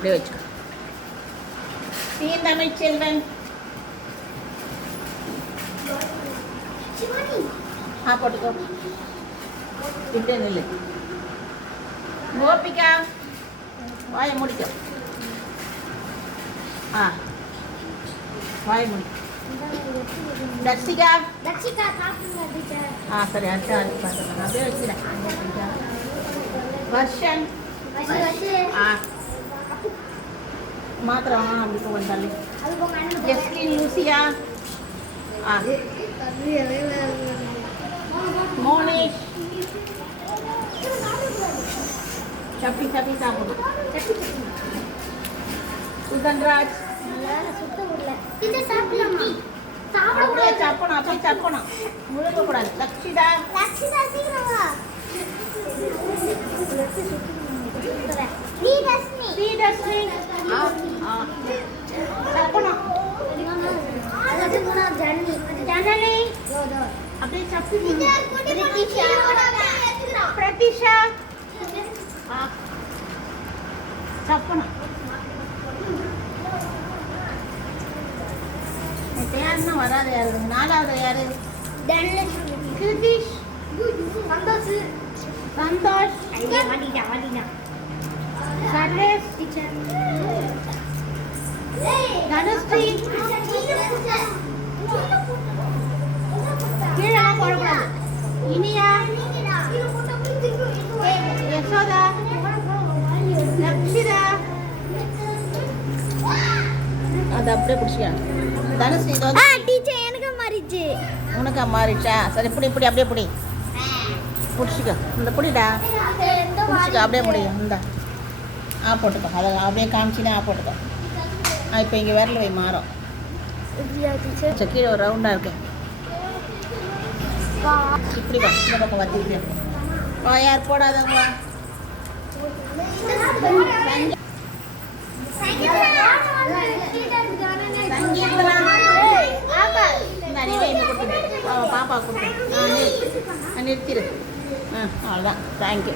அப்படியே வச்சுக்கோ. தமிழ் செல்வன் போட்டுக்கோ. இப்படியே நில்லு. கோபிகா வாயை முடிக்க. வாயை முடி. தர்ஷிகா சரி அடுத்த அப்படியே வச்சுக்கிறேன். வர்ஷன் மாத்திரம் அப்படி போகணும். ஜஸ்லின் லூசியா மோனிஷ் சப்பி சப்பி சாப்பிடும். சுதன்ராஜ் அப்படியே சப்பணும், அப்படியே சப்பணும், முழுக்கக்கூடாது. லக்ஷிதா சப்பணும். ஜனனி அப்படியே சப்பி. பிரதிஷா சப்பணும். யாருன்னா வராது. யாரு நாலாவது? யாரு? கிருதிஷ் சந்தோஷ் சர்வேஷ் தனுஸ்ரீ. கீழெல்லாம் போடக்கூடாது. இனியா யசோதா லக்ஷிதா அது அப்படியே பிடிச்சியா? தனுஸ்ரீ டீச்சர் எனக்கு மாறிச்சு. உனக்கா மாறிச்சா? சரி இப்படி இப்படி அப்படியே பிடி. பிடிச்சிக்க. இந்த பிடிடா பிடிச்சிக்க. அப்படியே முடியும். இந்த போட்டுக்கோ. அதை அப்படியே காமிச்சினா போட்டுக்கோ. இப்போ இங்கே விரல வை மாறும். கீழே ஒரு ரவுண்டாக இருக்கு. இப்படி வா. இந்த பக்கம் வத்திருக்கேன். வா. யார் போடாதவங்க வா. பாப்பா கொடுத்து நிறுத்திடு. அவ்வளோதான். தேங்க்யூ.